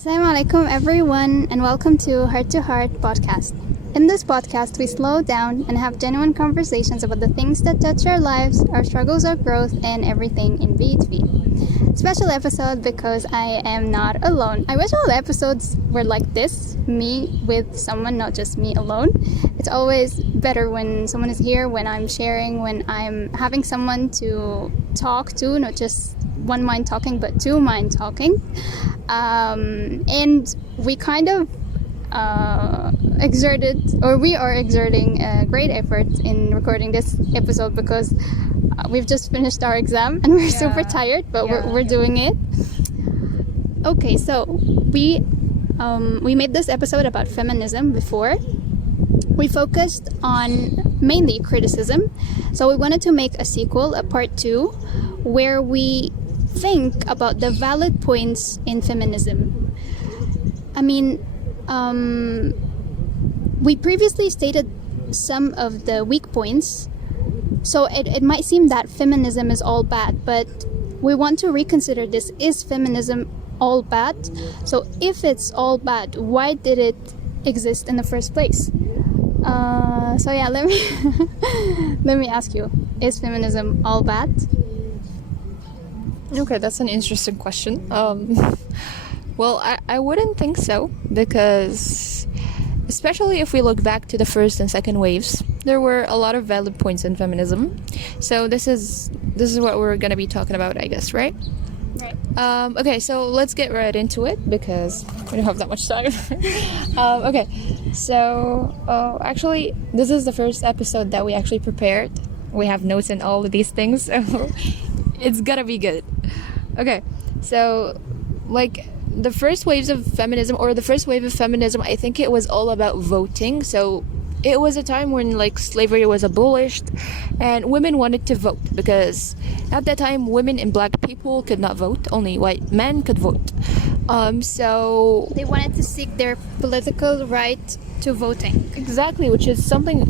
Assalamu alaikum everyone and welcome to Heart to Heart podcast. In this podcast, we slow down and have genuine conversations about the things that touch our lives, our struggles, our growth, and everything in between. Special episode because I am not alone. I wish all the episodes were like this, me with someone, not just me alone. It's always better when someone is here, when I'm sharing, when I'm having someone to talk to, not just one mind talking, but two mind talking. And we kind of we are exerting a great effort in recording this episode because we've just finished our exam and we're super tired, but we're doing it. Okay, so we made this episode about feminism before. We focused on mainly criticism, so we wanted to make a sequel, a part 2, where we think about the valid points in feminism. I mean, we previously stated some of the weak points, so it might seem that feminism is all bad, but we want to reconsider this. Is feminism all bad? So if it's all bad, why did it exist in the first place? Let me let me ask you, is feminism all bad? Okay, that's an interesting question. Well, I wouldn't think so, because especially if we look back to the first and second waves, there were a lot of valid points in feminism. So this is what we're gonna be talking about, I guess, right? Right. Okay, so let's get right into it because we don't have that much time. Okay, so actually, this is the first episode that we actually prepared. We have notes and all of these things, so it's gonna be good. Okay, so the first waves of feminism, or the first wave of feminism, I think it was all about voting. So it was a time when slavery was abolished and women wanted to vote, because at that time women and black people could not vote, only white men could vote. So They wanted to seek their political right to voting. exactly, which is something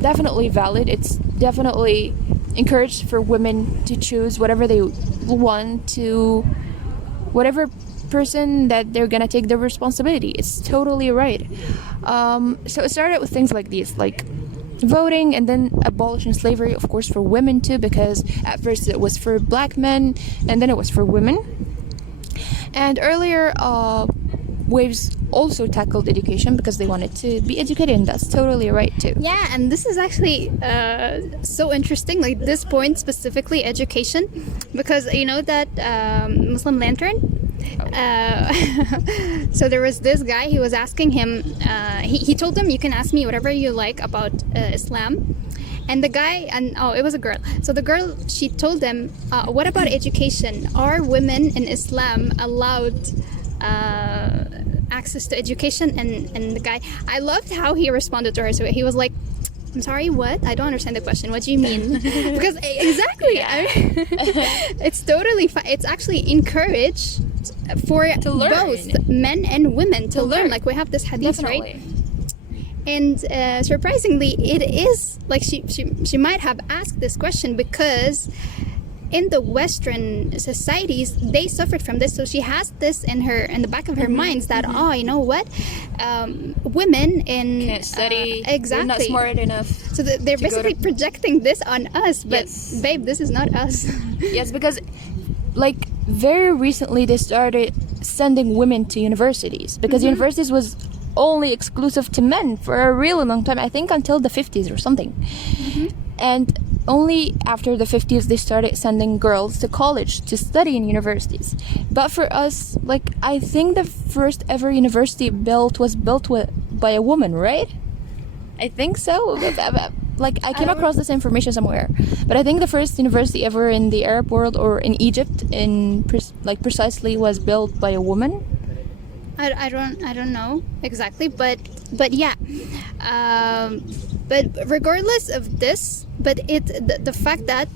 definitely valid. It's definitely encouraged for women to choose whatever they want, to whatever person that they're gonna take the responsibility. It's totally right. So it started with things like these, like voting, and then abolishing slavery, of course, for women too, because at first it was for black men and then it was for women. And earlier waves also tackled education because they wanted to be educated, and that's totally right too. Yeah, and this is actually so interesting, like this point specifically, education, because you know that Muslim lantern. So there was this guy, he was asking him, he told him, you can ask me whatever you like about Islam. And the guy, it was a girl. So the girl, she told him, what about education? Are women in Islam allowed access to education? And the guy, I loved how he responded to her. So he was like, I'm sorry, what? I don't understand the question. What do you mean? Because exactly, it's totally fine. It's actually encouraged for both men and women to learn. Like we have this hadith, Definitely. right? And surprisingly, it is like she might have asked this question because in the Western societies they suffered from this, so she has this in the back of her minds that you know what, women Can't study, exactly, they're not smart enough, so they're basically projecting this on us, but yes. Babe, this is not us. Yes, because very recently they started sending women to universities, because universities was only exclusive to men for a really long time, I think until the 50s or something. And only after the 50s they started sending girls to college to study in universities. But for us, I think the first ever university was built by a woman, right? I think so. I came across this information somewhere, but I think the first university ever in the Arab world, or in Egypt, precisely, was built by a woman. I don't know exactly, but yeah, but regardless of this, but the fact that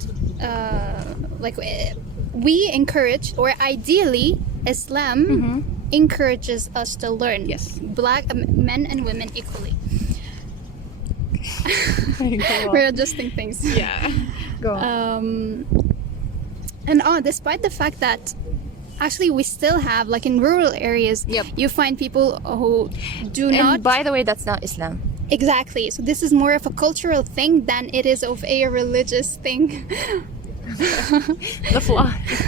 we encourage, or ideally Islam encourages us to learn, Yes, black men and women equally. We're adjusting things. Yeah, go on. And despite the fact that actually we still have, like in rural areas, Yep. you find people who do And not. by the way, that's not Islam. Exactly. So this is more of a cultural thing than it is of a religious thing. The flies.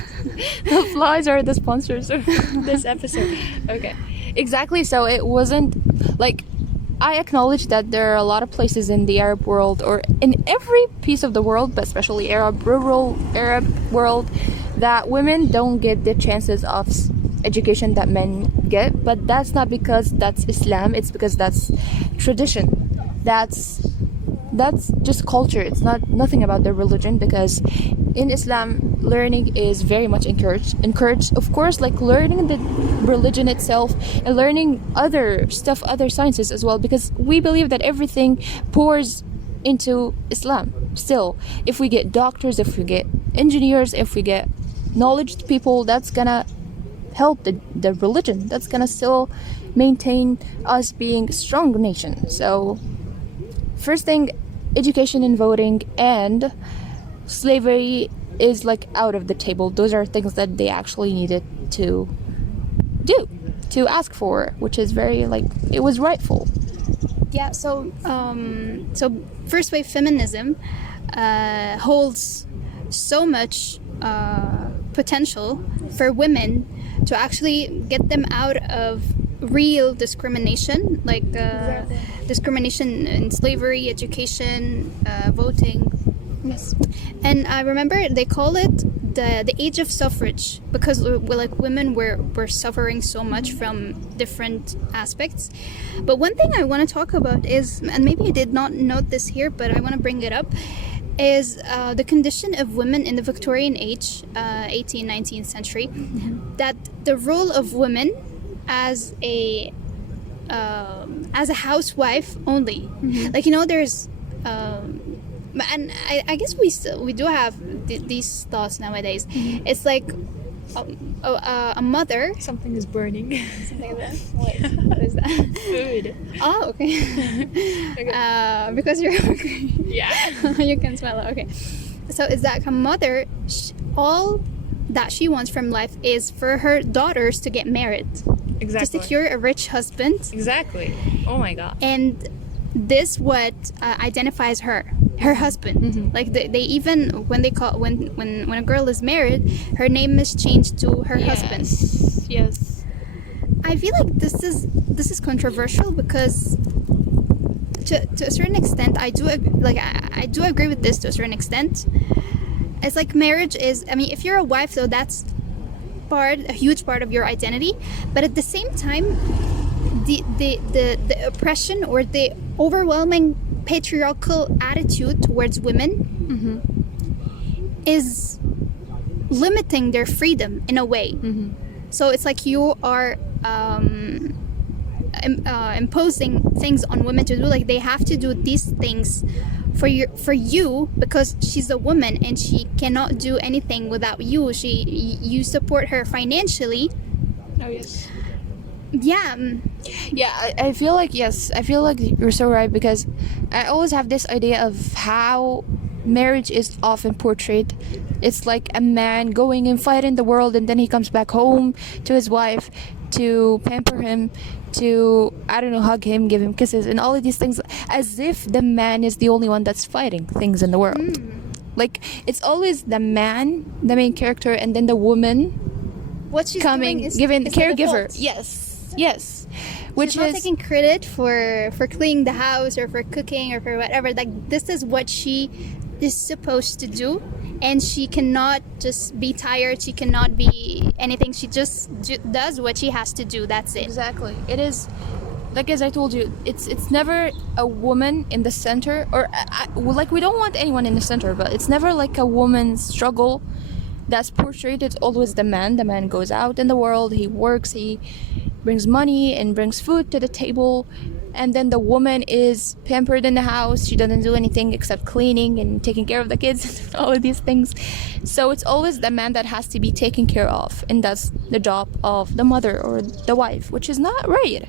The flies are the sponsors of this episode. Okay. Exactly. So it wasn't like, I acknowledge that there are a lot of places in the Arab world, or in every piece of the world, but especially rural Arab world, that women don't get the chances of education that men get. But that's not because that's Islam, it's because that's tradition. That's just culture. It's nothing about the religion, because in Islam learning is very much encouraged, of course, like learning the religion itself and learning other stuff, other sciences as well, because we believe that everything pours into Islam. Still, if we get doctors, if we get engineers, if we get knowledge people, that's gonna help the religion. That's gonna still maintain us being a strong nation. So first thing, education and voting and slavery is like out of the table. Those are things that they actually needed to do, to ask for, which is very, like, it was rightful. Yeah. So first wave feminism holds so much potential for women to actually get them out of real discrimination, like discrimination in slavery, education, voting. Yes. And I remember they call it the age of suffrage, because like women were suffering so much from different aspects. But one thing I want to talk about is, and maybe I did not note this here, but I want to bring it up, is the condition of women in the Victorian age, 18th, 19th century, that the role of women as a housewife only. Like, you know, there's and I guess we do have these thoughts nowadays. It's like a mother. Something is burning. Something like that. What is that? Food. Oh, okay. Because you're hungry. Yeah. You can smell it. Okay. So it's that a mother, all that she wants from life is for her daughters to get married, Exactly. to secure a rich husband, Exactly. Oh my god. and this what identifies her husband. Like they even when they call when a girl is married, her name is changed to her husband. Yes. I feel like this is controversial, because to a certain extent I do agree with this to a certain extent. It's like marriage is, I mean, if you're a wife, though, that's a huge part of your identity, but at the same time, the oppression or the overwhelming patriarchal attitude towards women is limiting their freedom in a way. So it's like you are imposing things on women to do, like they have to do these things for you because she's a woman and she cannot do anything without you. You support her financially. Oh yes. Yeah. Yeah, I feel like, yes, I feel like you're so right, because I always have this idea of how marriage is often portrayed. It's like a man going and fighting the world, and then he comes back home to his wife to pamper him, to, I don't know, hug him, give him kisses, and all of these things, as if the man is the only one that's fighting things in the world. Like, it's always the man, the main character, and then the woman What she's coming, doing is giving the is the caregiver. default. Yes. Which She's not is taking credit for cleaning the house or for cooking or for whatever. Like, this is what she is supposed to do, and she cannot just be tired. She cannot be anything. She just does what she has to do. That's it. exactly. It is, like, as I told you, it's never a woman in the center, or like, we don't want anyone in the center, but it's never like a woman's struggle that's portrayed. It's always the man. The man goes out in the world, he works, he brings money and brings food to the table, and then the woman is pampered in the house. She doesn't do anything except cleaning and taking care of the kids and all of these things. So it's always the man that has to be taken care of, and that's the job of the mother or the wife, which is not right.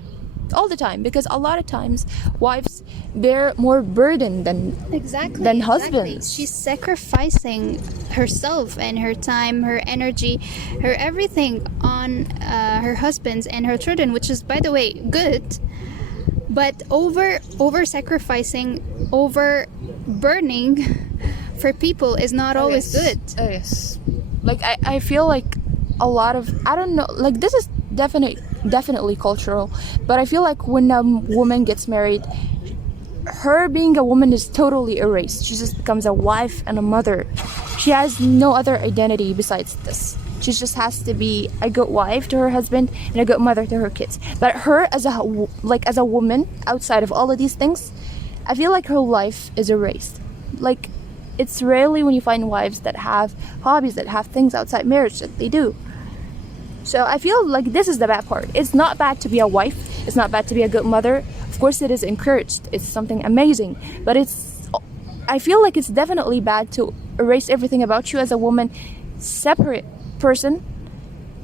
all the time, because a lot of times wives bear more burden than husbands. She's sacrificing herself and her time, her energy, her everything on her husbands and her children, which is, by the way, good. But over sacrificing, over burning for people is not always good. Yes. Like I feel like a lot of, I don't know, like this is definitely cultural, but I feel like when a woman gets married, her being a woman is totally erased. She just becomes a wife and a mother. She has no other identity besides this. She just has to be a good wife to her husband and a good mother to her kids. But her as a woman, outside of all of these things, I feel like her life is erased. Like, it's rarely when you find wives that have hobbies, that have things outside marriage that they do. So I feel like this is the bad part. It's not bad to be a wife. It's not bad to be a good mother. Of course, it is encouraged. It's something amazing. But I feel like it's definitely bad to erase everything about you as a woman, separate person,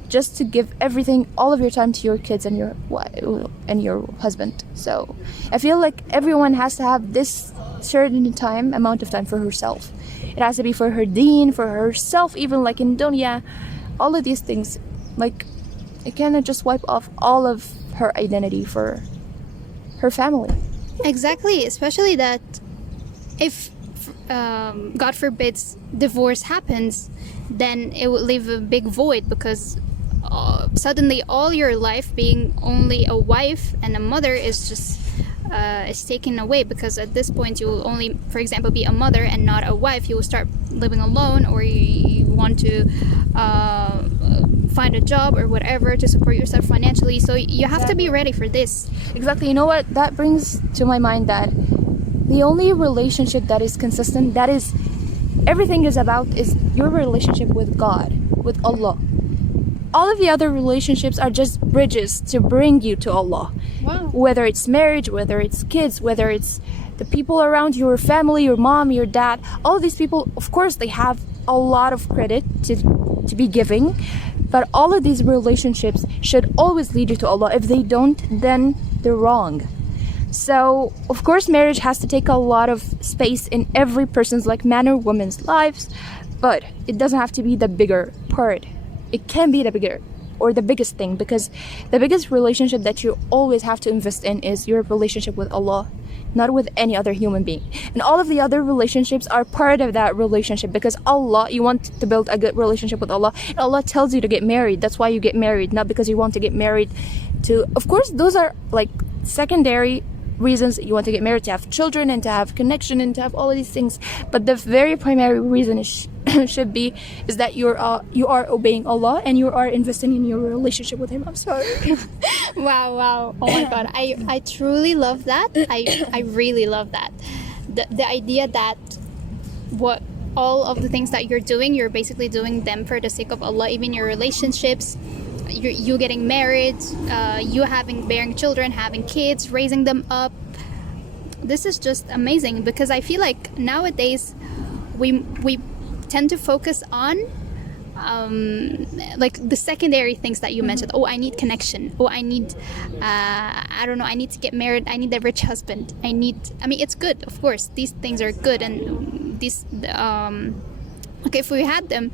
just to give everything, all of your time to your kids and your husband. So I feel like everyone has to have this certain amount of time for herself. It has to be for her deen, for herself, even like in dunya, all of these things. Like, it cannot just wipe off all of her identity for her family. Exactly, especially that if God forbids divorce happens, then it would leave a big void, because suddenly all your life being only a wife and a mother is just is taken away, because at this point you will only, for example, be a mother and not a wife. You will start living alone, or you want to find a job or whatever to support yourself financially. So you have to be ready for this. Exactly. You know what? That brings to my mind that the only relationship that is consistent, that is everything is about, is your relationship with God, with Allah. All of the other relationships are just bridges to bring you to Allah. Wow. Whether it's marriage, whether it's kids, whether it's the people around you, your family, your mom, your dad, all of these people, of course, they have a lot of credit to be giving, but all of these relationships should always lead you to Allah. If they don't, then they're wrong. So, of course, marriage has to take a lot of space in every person's, like, man or woman's lives, but it doesn't have to be the bigger part. It can be the bigger or the biggest thing, because the biggest relationship that you always have to invest in is your relationship with Allah, not with any other human being. And all of the other relationships are part of that relationship, because Allah, you want to build a good relationship with Allah, and Allah tells you to get married. That's why you get married, not because you want to get married to, of course, those are like secondary reasons that you want to get married, to have children and to have connection and to have all of these things. But the very primary reason is should be is that you are obeying Allah and you are investing in your relationship with Him. I'm sorry. Wow. Oh my God. I truly love that. I really love that. The idea that what all of the things that you're doing, you're basically doing them for the sake of Allah. Even your relationships, you getting married, you bearing children, having kids, raising them up. This is just amazing, because I feel like nowadays we tend to focus on like the secondary things that you mentioned. Oh, I need connection. Oh, I need I don't know, I need to get married. I need a rich husband. I mean, it's good, of course, these things are good, and these okay, if we had them,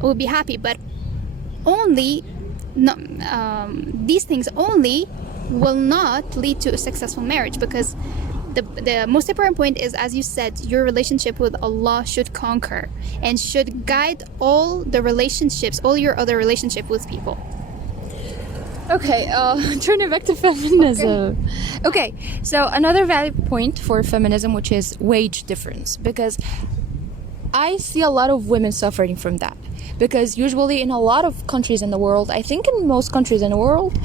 we'll be happy. But only these things only will not lead to a successful marriage, because the most important point is, as you said, your relationship with Allah should conquer and should guide all the relationships, all your other relationship with people. Okay, turning back to feminism. Okay, so another valid point for feminism, which is wage difference, because I see a lot of women suffering from that. Because usually in a lot of countries in the world, I think in most countries in the world,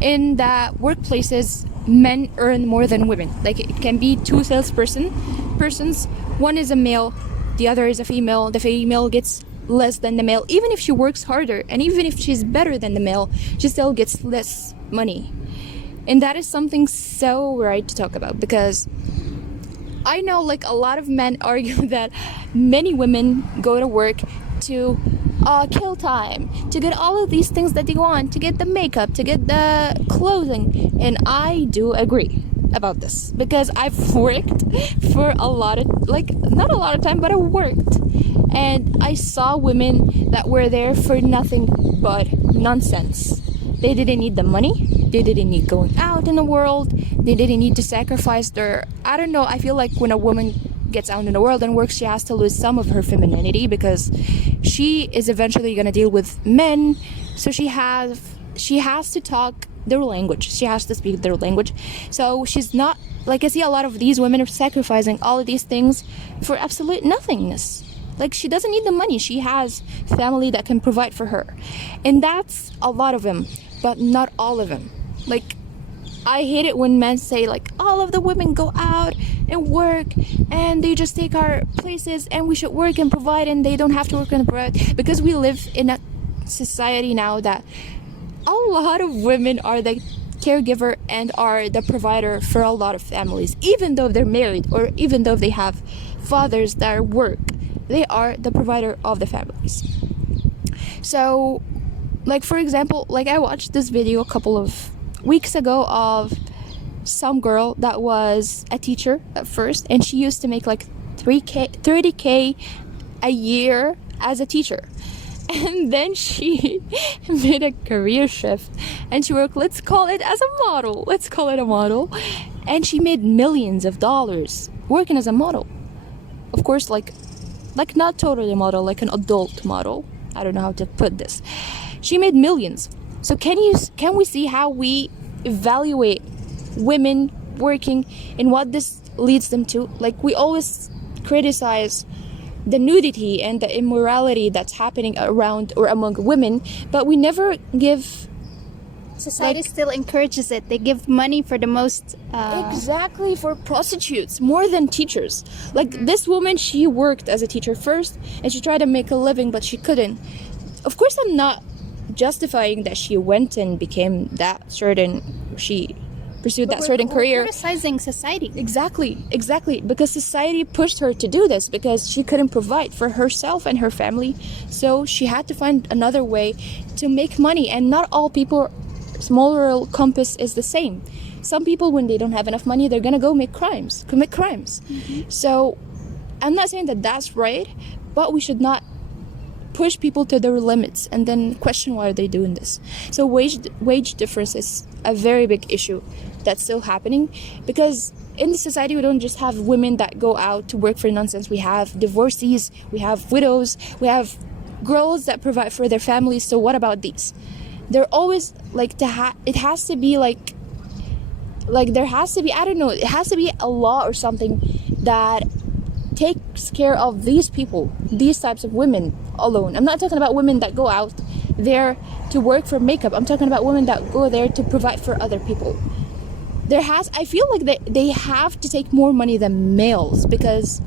in the workplaces, men earn more than women. Like, it can be two persons, one is a male, the other is a female. The female gets less than the male, even if she works harder, and even if she's better than the male, she still gets less money. And that is something so right to talk about, because I know, like, a lot of men argue that many women go to work to kill time, to get all of these things that they want, to get the makeup, to get the clothing. And I do agree about this because I've worked for a lot of, like, not a lot of time, but I worked. And I saw women that were there for nothing but nonsense. They didn't need the money. They didn't need going out in the world. They didn't need to sacrifice their, I don't know, I feel like when a woman gets out in the world and works, she has to lose some of her femininity because she is eventually going to deal with men. So she has to talk their language. She has to speak their language. So she's not, like, I see a lot of these women are sacrificing all of these things for absolute nothingness. Like, she doesn't need the money. She has family that can provide for her. And that's a lot of them, but not all of them. Like, I hate it when men say, like, all of the women go out and work and they just take our places and we should work and provide and they don't have to work and provide. Because we live in a society now that a lot of women are the caregiver and are the provider for a lot of families. Even though they're married or even though they have fathers that work, they are the provider of the families. So, like, for example, like, I watched this video a couple of weeks ago of some girl that was a teacher at first, and she used to make like 30K a year as a teacher. And then she made a career shift and she worked, let's call it a model. And she made millions of dollars working as a model. Of course, like not totally a model, like an adult model. I don't know how to put this. She made millions. So can we see how we evaluate women working and what this leads them to? Like, we always criticize the nudity and the immorality that's happening around or among women, but we never give. Society still encourages it. They give money for the most exactly, for prostitutes more than teachers. Like, this woman, she worked as a teacher first and she tried to make a living, but she couldn't. Of course, I'm not justifying that she went and became that certain, she pursued that certain career. We're criticizing society. Exactly, because society pushed her to do this because she couldn't provide for herself and her family, so she had to find another way to make money. And not all people, moral compass is the same. Some people, when they don't have enough money, they're gonna go commit crimes. So I'm not saying that that's right, but we should not push people to their limits and then question why are they doing this. So wage difference is a very big issue that's still happening, because in the society we don't just have women that go out to work for nonsense. We have divorcees, we have widows, we have girls that provide for their families. So what about these? They're always like, it has to be like there has to be, I don't know, it has to be a law or something that takes care of these people, these types of women alone. I'm not talking about women that go out there to work for makeup. I'm talking about women that go there to provide for other people. I feel like they have to take more money than males because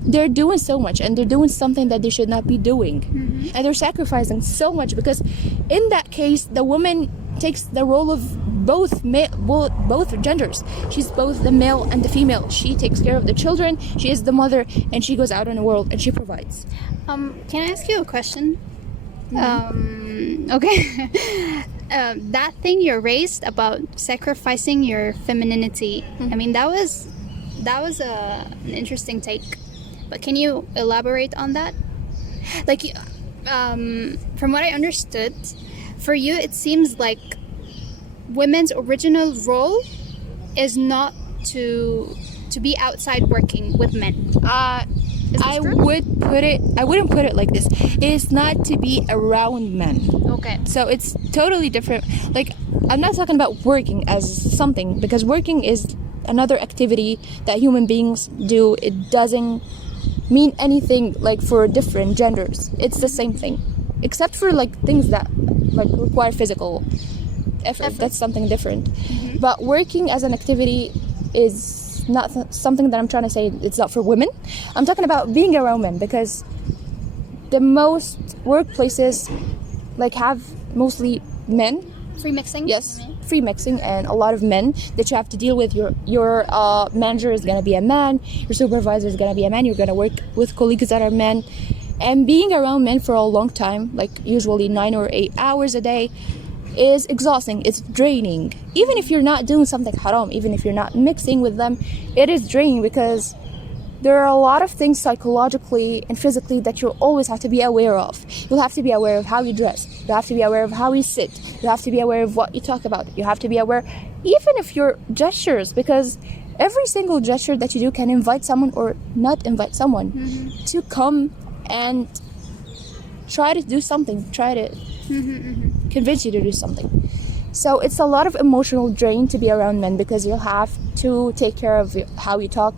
they're doing so much and they're doing something that they should not be doing. Mm-hmm. And they're sacrificing so much, because in that case, the woman takes the role of both genders. She's both the male and the female. She takes care of the children, she is the mother, and she goes out in the world and she provides. Can I ask you a question? Mm-hmm. Okay. That thing you raised about sacrificing your femininity, Mm-hmm. I mean, that was an interesting take, but can you elaborate on that? Like, from what I understood, for you it seems like women's original role is not to be outside working with men. I wouldn't put it like this. It's not to be around men. Okay. So it's totally different. Like, I'm not talking about working as something, because working is another activity that human beings do. It doesn't mean anything like for different genders. It's the same thing, except for like things that like require physical effort. That's something different. Mm-hmm. But working as an activity is not something that I'm trying to say it's not for women. I'm talking about being around men, because the most workplaces like have mostly men. Free mixing? Yes, free mixing, and a lot of men that you have to deal with. Your manager is gonna be a man, your supervisor is gonna be a man, you're gonna work with colleagues that are men. And being around men for a long time, like usually 9 or 8 hours a day, is exhausting. It's draining. Even if you're not doing something haram, even if you're not mixing with them, it is draining, because there are a lot of things psychologically and physically that you always have to be aware of. You'll have to be aware of how you dress. You have to be aware of how you sit. You have to be aware of what you talk about. You have to be aware even of your gestures, because every single gesture that you do can invite someone or not invite someone to come and try to do something, try to convince you to do something. So it's a lot of emotional drain to be around men, because you'll have to take care of how you talk,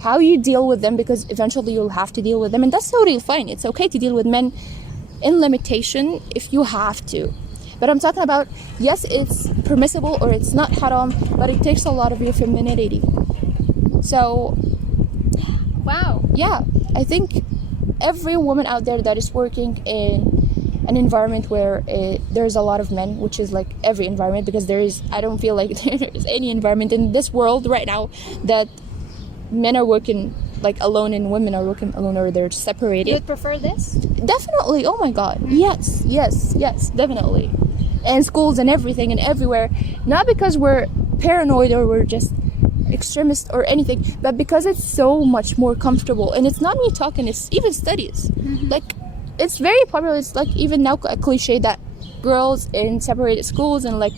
how you deal with them, because eventually you'll have to deal with them, and that's totally fine. It's okay to deal with men in limitation if you have to. But I'm talking about, yes, it's permissible or it's not haram, but it takes a lot of your femininity. So, Wow. yeah, I think every woman out there that is working in an environment where there's a lot of men, which is like every environment, because I don't feel like there's any environment in this world right now that men are working like alone and women are working alone, or they're separated. You would prefer this? Definitely. Oh my god. Yes, definitely. And schools and everything and everywhere, not because we're paranoid or we're just extremist or anything, but because it's so much more comfortable. And it's not me talking, it's even studies. Like, it's very popular. It's like even now a cliche that girls in separated schools and like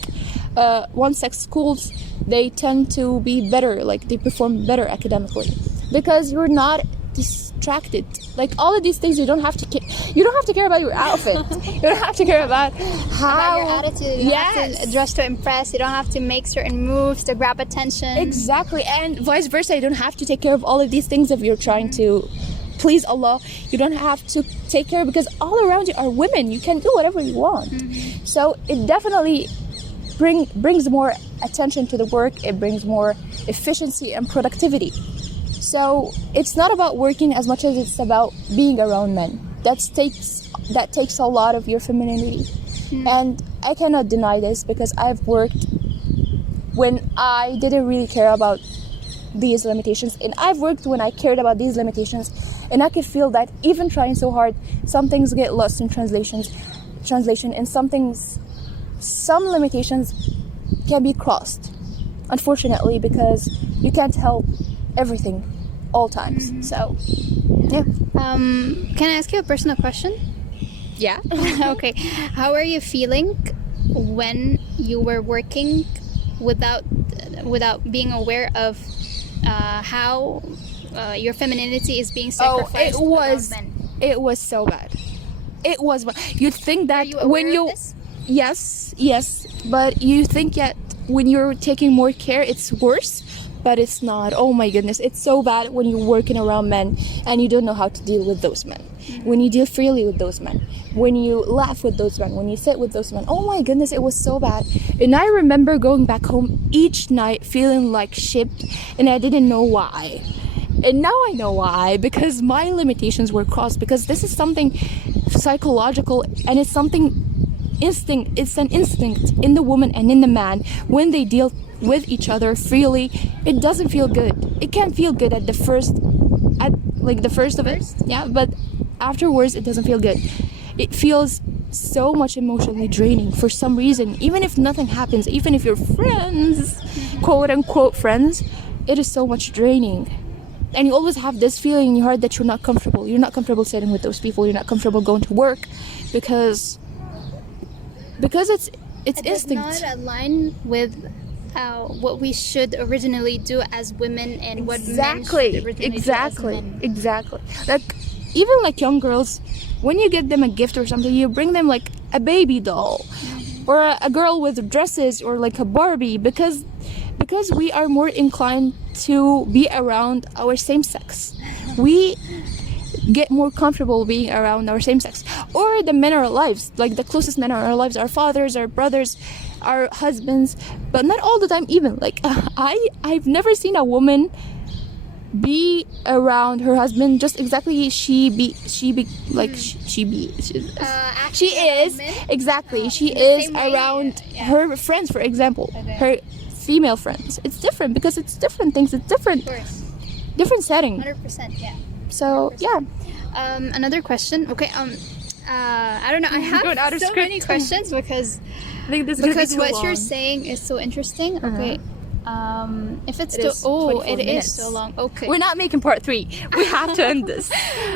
one-sex schools, they tend to be better, like they perform better academically, because you're not distracted. Like all of these things, you don't have to care about your outfit. You don't have to care about how About your attitude. You don't have to dress to impress. You don't have to make certain moves to grab attention. Exactly. And vice versa, you don't have to take care of all of these things if you're trying to please Allah. You don't have to take care, because all around you are women. You can do whatever you want. So it definitely brings more attention to the work. It brings more efficiency and productivity. So it's not about working as much as it's about being around men. That takes a lot of your femininity. And I cannot deny this, because I've worked when I didn't really care about these limitations, and I've worked when I cared about these limitations, and I could feel that even trying so hard, some things get lost in translation, and some limitations can be crossed, unfortunately, because you can't help everything all times. So yeah. Can I ask you a personal question? Yeah. Okay. How are you feeling when you were working without being aware of how your femininity is being sacrificed? It was so bad. It was. You'd think that Are you aware of this? Yes, but you think that when you're taking more care, it's worse. But it's not. Oh my goodness, it's so bad when you're working around men and you don't know how to deal with those men. When you deal freely with those men, when you laugh with those men, when you sit with those men. Oh my goodness, it was so bad. And I remember going back home each night feeling like shit, and I didn't know why. And now I know why, because my limitations were crossed, because this is something psychological, and it's something instinct. It's an instinct in the woman and in the man. When they deal with each other freely, it doesn't feel good. It can't feel good at the first of it, yeah, but afterwards it doesn't feel good. It feels so much emotionally draining for some reason. Even if nothing happens, even if you're friends, quote unquote friends, it is so much draining. And you always have this feeling in your heart that you're not comfortable. You're not comfortable sitting with those people. You're not comfortable going to work, because it's instinct. Does not align with what we should originally do as women, and what men should originally do as men. Exactly. Like even like young girls, when you get them a gift or something, you bring them like a baby doll, or a girl with dresses, or like a Barbie, because we are more inclined to be around our same sex. We get more comfortable being around our same sex, or the men in our lives. Like the closest men in our lives, our fathers, our brothers, our husbands, but not all the time. Even like I've never seen a woman be around her husband just exactly she is around her friends, for example. Her female friends, it's different, because it's different things, it's different setting. 100%, yeah. So yeah. Another question. Okay. I don't know. I have Going out of so script. many questions because I think this is gonna be because too what long. you're saying is so interesting. Okay. If it's It too, is oh, 24 it is minutes. so long. Okay. We're not making part 3. We have to end this.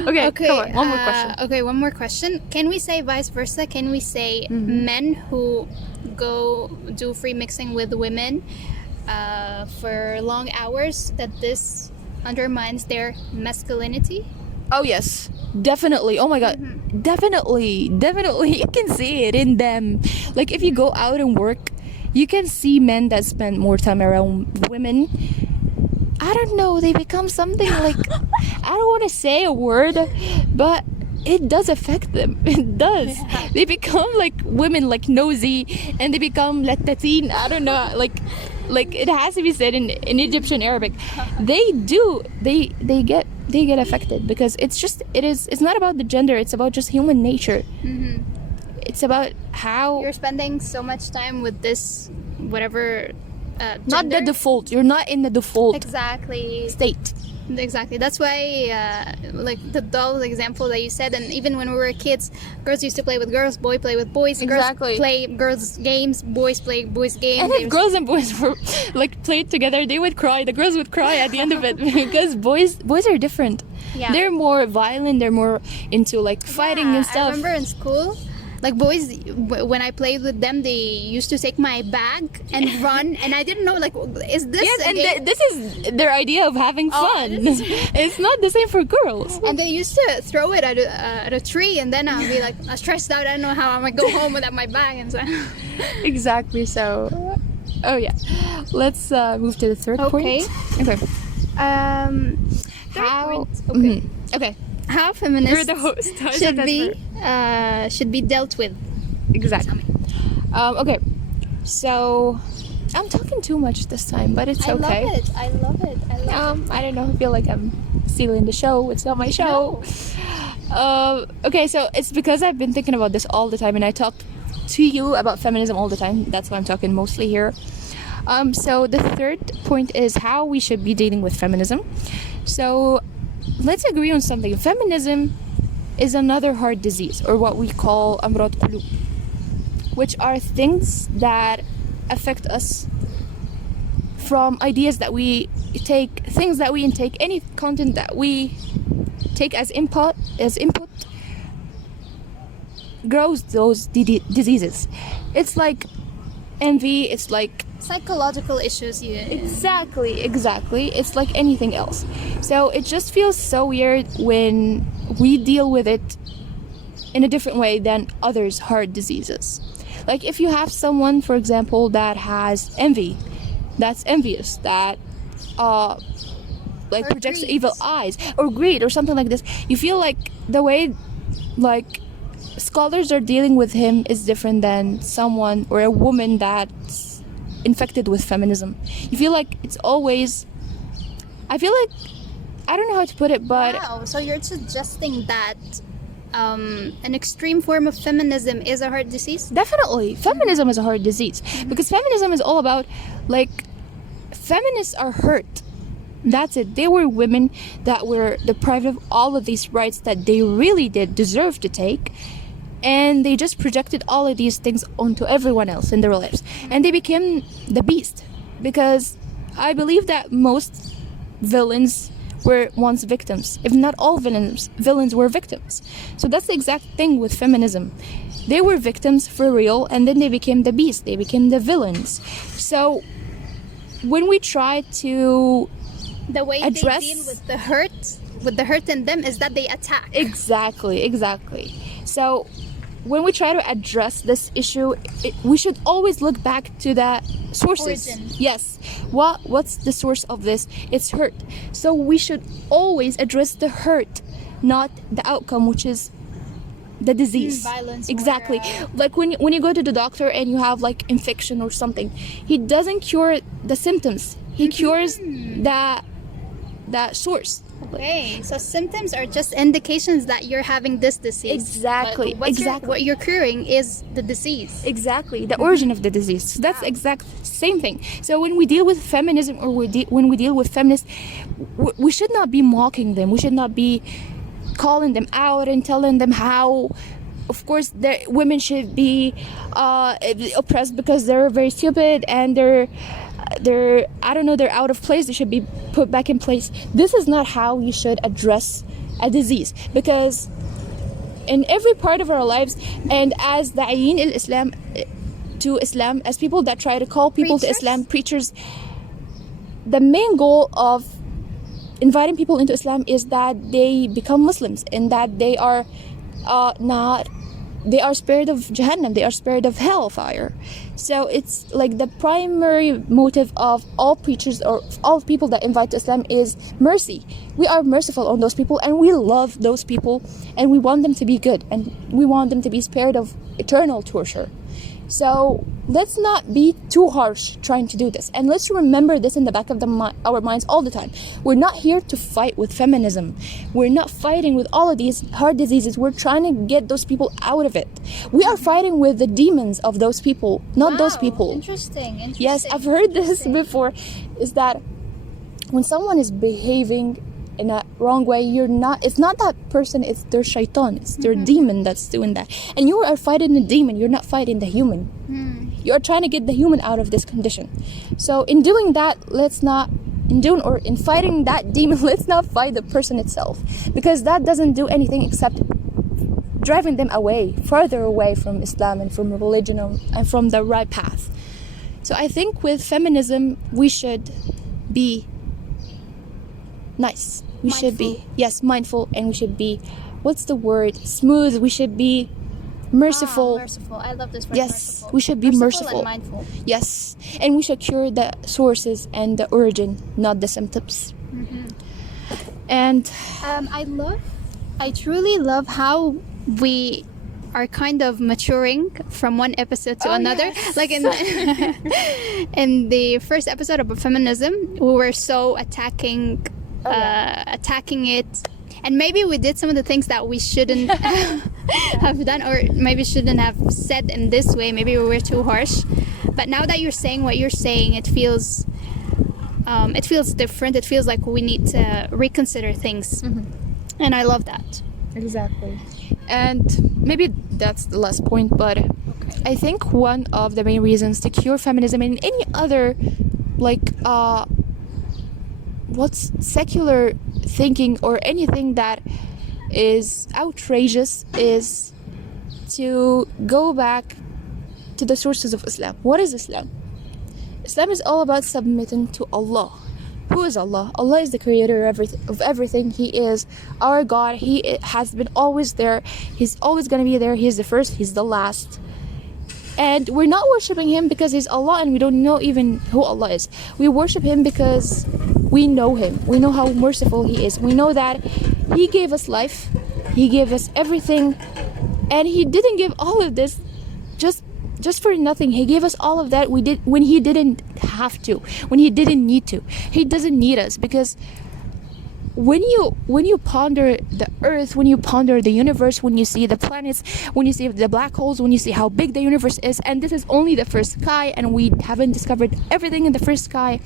Okay, Okay. come on. One more question. Okay, one more question. Can we say vice versa? Can we say Mm-hmm. men who go do free mixing with women for long hours, that this undermines their masculinity? Oh yes, definitely. Oh my god, definitely. You can see it in them. Like if you go out and work, you can see men that spend more time around women. I don't know, they become something like I don't want to say a word, but it does affect them. It does. They become like women, like nosy, and they become latatin. I don't know, like it has to be said in Egyptian Arabic. They do. They get affected because it's not about the gender. It's about just human nature. It's about how You're spending so much time with this whatever not the gender. default. You're not in the default Exactly. state. Exactly. That's why, like the doll example that you said, and even when we were kids, girls used to play with girls, boys play with boys. Exactly. Girls play girls games, boys play boys games. And if girls and boys were like played together, they would cry. The girls would cry at the end of it because boys are different. Yeah. They're more violent. They're more into like fighting and I stuff. remember in school, like boys, when I played with them, they used to take my bag and run, and I didn't know, like, is this Yes, a and game? this is their idea of having Oh, fun. this It's not the same for girls. And they used to throw it at a tree, and then I'll be like stressed out. I don't know how I'm gonna go home without my bag and so. Exactly. So, oh yeah, let's move to the third Okay. point. Okay. How? point. Okay. Okay. How feminists You're the host. I said should be dealt with. Exactly. Okay. So, I'm talking too much this time, but it's okay. I love it. I don't know. I feel like I'm stealing the show. It's not my show. Okay, so it's because I've been thinking about this all the time, and I talk to you about feminism all the time. That's why I'm talking mostly here. So the third point is how we should be dealing with feminism. So let's agree on something. Feminism is another heart disease, or what we call amrad qulub, which are things that affect us from ideas that we take, things that we intake, any content that we take as input grows those diseases. It's like envy, it's like Psychological issues. exactly it's like anything else. So it just feels so weird when we deal with it in a different way than others' heart diseases. Like if you have someone, for example, that has envy, that's envious, that like Or projects greed. evil eyes, or greed, or something like this, you feel like the way like scholars are dealing with him is different than someone or a woman that's infected with feminism. You feel like it's always, I feel like, I don't know how to put it, but Wow. So you're suggesting that an extreme form of feminism is a heart disease? definitely feminism is a heart disease, because feminism is all about, like, feminists are hurt. That's it. They were women that were deprived of all of these rights that they really did deserve to take, and they just projected all of these things onto everyone else in their lives, and they became the beast. Because I believe that most villains were once victims. If not all villains were victims. So that's the exact thing with feminism. They were victims for real, and then they became the beast. They became the villains. So when we try to The way address- they deal with the hurt in them is that they attack. Exactly. So when we try to address this issue, we should always look back to the sources. Origin. Yes. What's the source of this? It's hurt. So we should always address the hurt, not the outcome, which is the disease. Violence or, Exactly. Like when you go to the doctor and you have like infection or something, he doesn't cure the symptoms. He cures the source. Okay, so symptoms are just indications that you're having this disease. Exactly, But exactly. what you're curing is the disease. Exactly, the origin of the disease. So that's exact same thing. So when we deal with feminism, or when we deal with feminists, we should not be mocking them. We should not be calling them out and telling them how, of course, women should be oppressed because they're very stupid and they're I don't know, they're out of place, they should be put back in place. This is not how you should address a disease, because in every part of our lives, and as da'in al-Islam to Islam, as people that try to call people to Islam, preachers, the main goal of inviting people into Islam is that they become Muslims and that they are they are spared of Jahannam, they are spared of hellfire. So it's like the primary motive of all preachers or all people that invite to Islam is mercy. We are merciful on those people and we love those people and we want them to be good and we want them to be spared of eternal torture. So let's not be too harsh trying to do this, and let's remember this in the back of our minds all the time. We're not here to fight with feminism. We're not fighting with all of these heart diseases. We're trying to get those people out of it. We are fighting with the demons of those people, not those people. Interesting. Yes, I've heard this before, is that when someone is behaving in a wrong way, it's not that person, it's their shaitan, it's their demon that's doing that, and you are fighting the demon, you're not fighting the human. You are trying to get the human out of this condition. So in doing that, in fighting that demon, let's not fight the person itself, because that doesn't do anything except driving them farther away from Islam and from religion and from the right path. So I think with feminism, we should be nice. We should be, mindful, and we should be, smooth. We should be merciful. Merciful. I love this word. Yes, merciful. we should be merciful. And mindful. Yes, and we should cure the sources and the origin, not the symptoms. And I truly love how we are kind of maturing from one episode to another. Yes. Like in the first episode about feminism, we were so attacking it, and maybe we did some of the things that we shouldn't have done, or maybe shouldn't have said in this way. Maybe we were too harsh. But now that you're saying what you're saying, it feels different. It feels like we need to reconsider things, and I love that. Exactly. And maybe that's the last point, but I think one of the main reasons to cure feminism and any other what's secular thinking or anything that is outrageous is to go back to the sources of Islam. What is Islam? Islam is all about submitting to Allah. Who is Allah? Allah is the creator of everything. He is our God. He has been always there. He's always going to be there. He's the first. He's the last. And we're not worshiping him because he's Allah and we don't know even who Allah is. We worship him because we know him. We know how merciful he is. We know that he gave us life. He gave us everything. And he didn't give all of this just for nothing. He gave us all of that when he didn't have to, when he didn't need to. He doesn't need us, because when you ponder the earth, when you ponder the universe, when you see the planets, when you see the black holes, when you see how big the universe is, and this is only the first sky and we haven't discovered everything in the first sky,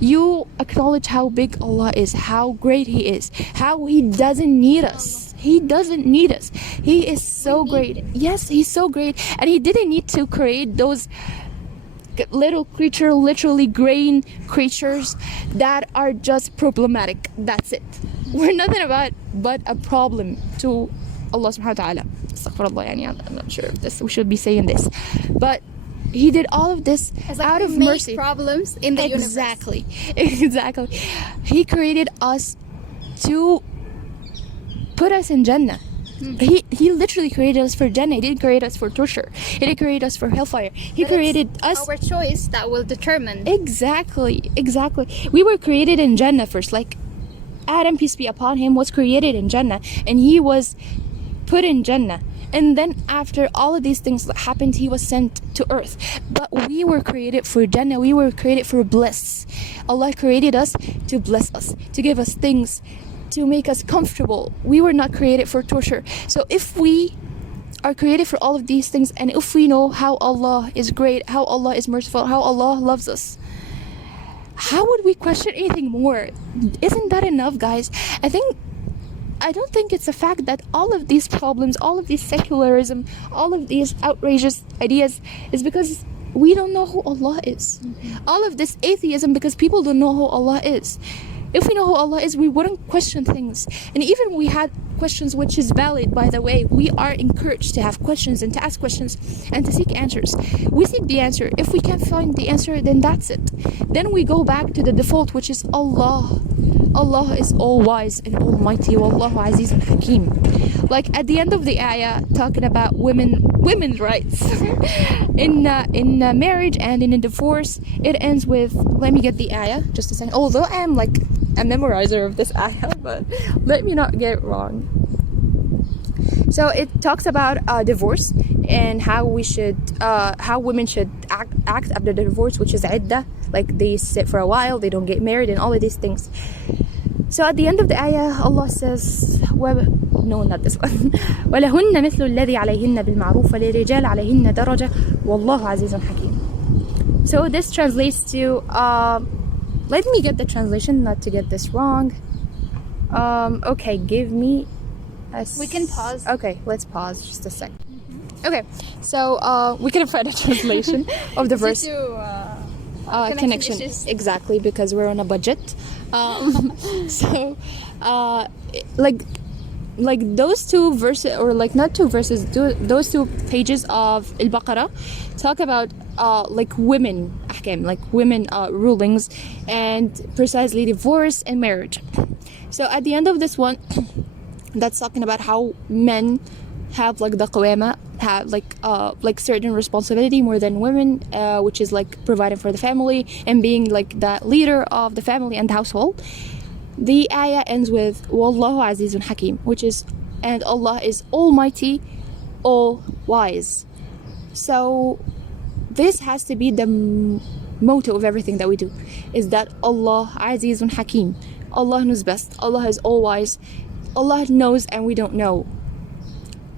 you acknowledge how big Allah is, how great he is, how he doesn't need us. He doesn't need us. He is so great. Yes, he's so great, and he didn't need to create those little creature, literally grain creatures that are just problematic. That's it. We're nothing but a problem to Allah subhanahu wa ta'ala. Astaghfirullah, I'm not sure if we should be saying this, but he did all of this out of mercy. Problems in the universe. Exactly. He created us to put us in Jannah. He literally created us for Jannah. He didn't create us for torture. He didn't create us for hellfire. He created us. Our choice that will determine. Exactly. We were created in Jannah first. Like Adam, peace be upon him, was created in Jannah, and he was put in Jannah. And then after all of these things that happened, he was sent to earth. But we were created for Jannah. We were created for bliss. Allah created us to bless us, to give us things, to make us comfortable. We were not created for torture. So if we are created for all of these things, and if we know how Allah is great, how Allah is merciful, how Allah loves us, how would we question anything more? Isn't that enough, guys? I think I don't think it's a fact that all of these problems, all of these secularism, all of these outrageous ideas is because we don't know who Allah is. All of this atheism because people don't know who Allah is. If we know who Allah is, we wouldn't question things. And even we had questions, which is valid, by the way. We are encouraged to have questions and to ask questions and to seek answers. We seek the answer. If we can't find the answer, then that's it. Then we go back to the default, which is Allah. Allah is all-wise and almighty. Wallahu Azizun Hakim. Like at the end of the ayah, talking about women's rights in marriage and in a divorce, it ends with, let me get the ayah, just a second. Although I am like a memorizer of this ayah, but let me not get it wrong. So it talks about divorce and how women should act after the divorce, which is iddah, like they sit for a while, they don't get married, and all of these things. So at the end of the ayah, Allah says, no, not this one. وَلَهُنَّ مِثْلُ الَّذِي عَلَيْهِنَّ بِالْمَعْرُوفِ وَلِلرِّجَالِ عَلَيْهِنَّ دَرَجَةٌ وَاللَّهُ عَزِيزٌ حَكِيمٌ. So this translates to, let me get the translation, not to get this wrong. Okay, give me we can pause. Okay, let's pause just a sec. Okay, so we can find a translation of the verse. Connection issues. Exactly, because we're on a budget. So like those two verses, or like not two verses, those two pages of Al-Baqarah talk about like women ahkam, like women rulings, and precisely divorce and marriage. So at the end of this one, that's talking about how men have like the qawama, have like certain responsibility more than women, which is like providing for the family and being like the leader of the family and the household. The ayah ends with Wallahu Azizun Hakim, which is, and Allah is almighty, all wise. So this has to be the motto of everything that we do, is that Allah Azizun Hakim, Allah knows best, Allah is all wise, Allah knows and we don't know.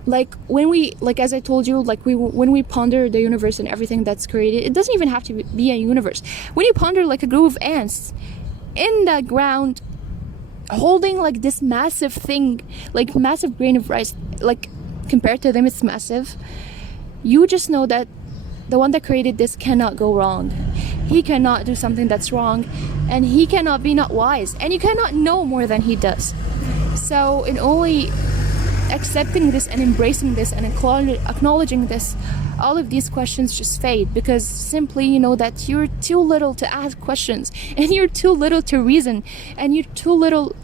Like when we, like as I told you, like when we ponder the universe and everything that's created, it doesn't even have to be a universe. When you ponder like a group of ants in the ground holding like this massive thing, like massive grain of rice, like compared to them it's massive, you just know that the one that created this cannot go wrong. He cannot do something that's wrong, and he cannot be not wise, and you cannot know more than he does. So in only accepting this and embracing this and acknowledging this, all of these questions just fade, because simply you know that you're too little to ask questions, and you're too little to reason, and you're too little.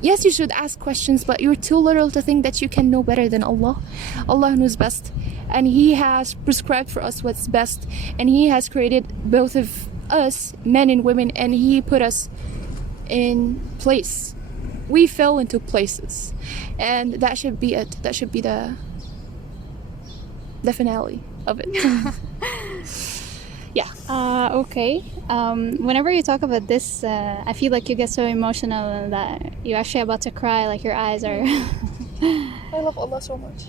Yes, you should ask questions, but you're too little to think that you can know better than Allah. Allah knows best, and He has prescribed for us what's best, and He has created both of us, men and women, and He put us in place. We fell into places, and that should be it. That should be the finale of it. Yeah. Okay. Whenever you talk about this, I feel like you get so emotional and that you're actually about to cry, like your eyes are. I love Allah so much.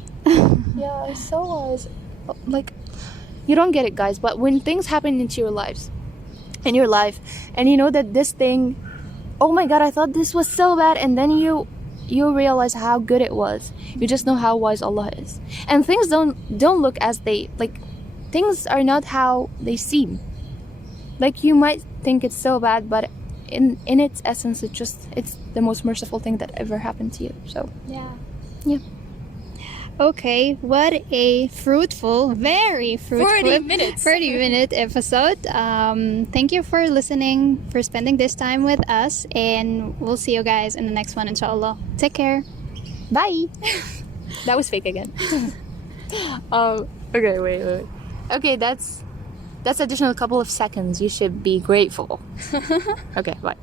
Yeah, it's so wise. Like, you don't get it, guys, but when things happen into your lives, and you know that this thing, oh my God, I thought this was so bad, and then you realize how good it was. You just know how wise Allah is, and things don't look as they like. Things are not how they seem. Like you might think it's so bad, but in its essence, it's the most merciful thing that ever happened to you. So yeah. Okay, what a fruitful, very fruitful 30-minute episode. Thank you for listening, for spending this time with us, and we'll see you guys in the next one, inshallah. Take care. Bye. That was fake again. Okay, wait. Okay, that's additional couple of seconds. You should be grateful. Okay, bye.